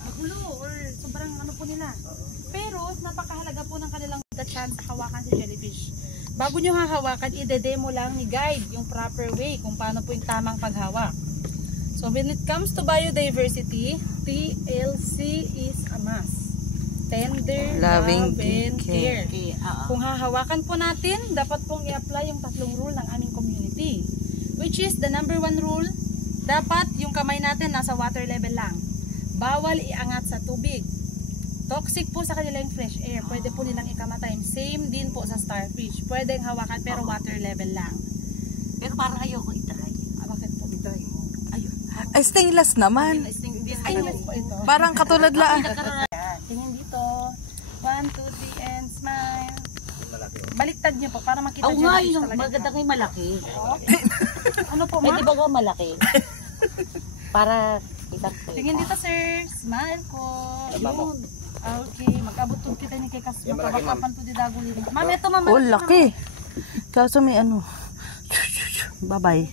magulo or sobrang ano po nila. Pero napakahalaga po ng kanilang the chance hawakan si jellyfish. Bago nyo hahawakan, ide-demo lang ni guide yung proper way kung paano po yung tamang paghawak. So when it comes to biodiversity, TLC is a must. Tender, love, and care. Kung hahawakan po natin, dapat pong i-apply yung 3 rule ng aming community. Which is the number 1 rule, dapat yung kamay natin nasa water level lang. Bawal iangat sa tubig. Toxic po sa kanila yung fresh air. Pwede po nilang ikamatay. Same din po sa starfish. Pwedeng hawakan pero water level lang. Pero parang ayoko itry. Bakit po? Itry mo. Ayun. Ay, stainless naman. Stainless po ito. Parang katulad lang. Tingin dito. 1, 2, 3 and smile. Baliktad niyo po para makita niyo. Oo nga, maganda kayo malaki. Ano po, May ma? di ba malaki? Para kitang ko. Tingin dito, sir. Smile po. Yun. Okay, mag-abot po kita ni kay Kas. Magkabakapan po di daguli. Ma'am, ito ma'am. Oh, laki. Kaso may ano. Bye-bye.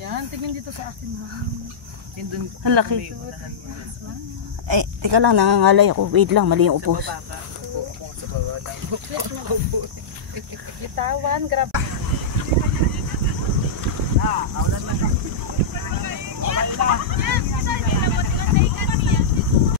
Yan, tingin dito sa akin, ma'am. Ang laki. Ay, teka lang, nangangalay ako. Wait lang, mali yung upo. Bitawan, grab. Aulan na.